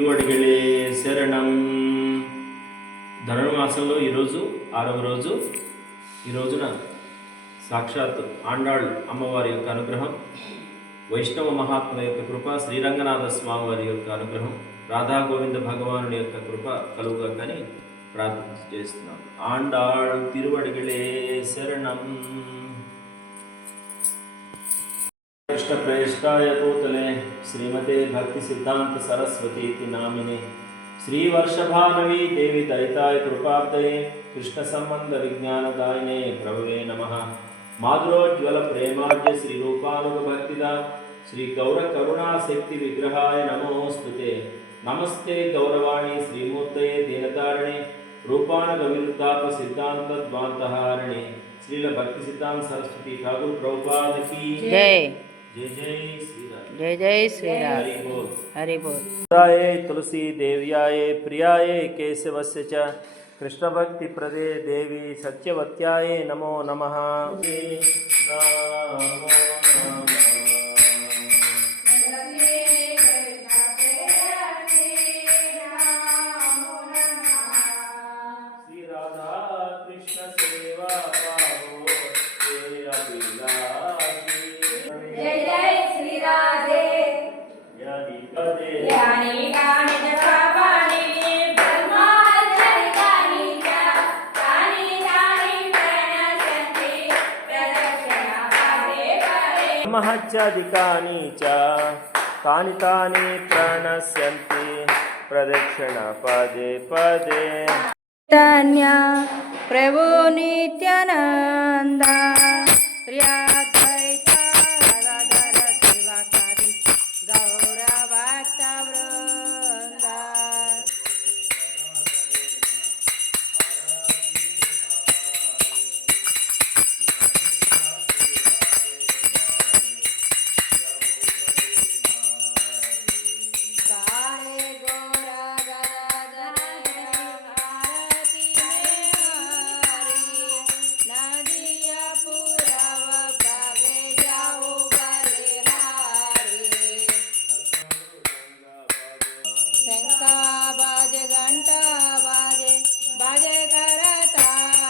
దేవుడికి శరణం ధనుర్మాసంలో ఈరోజు ఆరవ రోజు ఈ రోజున సాక్షాత్ ఆండాళ్ అమ్మవారి యొక్క అనుగ్రహం వైష్ణవ మహాత్ముల యొక్క కృప శ్రీరంగనాథ స్వామి వారి యొక్క అనుగ్రహం రాధా గోవింద భగవానుడి యొక్క కృప కలుగుగానే ప్రార్థన చేస్తున్నాం. ఆండాళ్ తిరువడిగలే శరణం కృష్ణ ప్రేష్టాయ పూతలే. శ్రీమతే భక్తి సిద్ధాంత సరస్వతి నామినే శ్రీ వర్షభానవి దేవి దయితాయ కృపాబ్దయే కృష్ణ సంబంధ విజ్ఞానదాయినే ప్రభువే నమ మాధురోజ్వల ప్రేమార్జ శ్రీ రూపానుగ భక్తిద శ్రీ గౌర కరుణా శక్తి విగ్రహాయ నమోస్తుతే నమస్తే గౌరవాణి శ్రీమూర్తయే దీనతారిణి రూపానుగ విరుద్ధాప సిద్ధాంత ద్వాంతహారిణి శ్రీల భక్తి సిద్ధాంత సరస్వతి ఠాగూర్ ప్రభుపాదకి జై జై जय जय श्री राम हरि बोल। हरि तुलसी देव्याय प्रियाय केशवस्य च कृष्णभक्तिप्रदे देवी सत्यवत्याय नमो नमः। మహత్యాధికాని చ. తాని తాని ప్రణశ్యంతి. ప్రదక్షిణ పదే పదే. ధన్య. ప్రభు నిత్యానంద. बाज घंटा बाजे बाजे करता।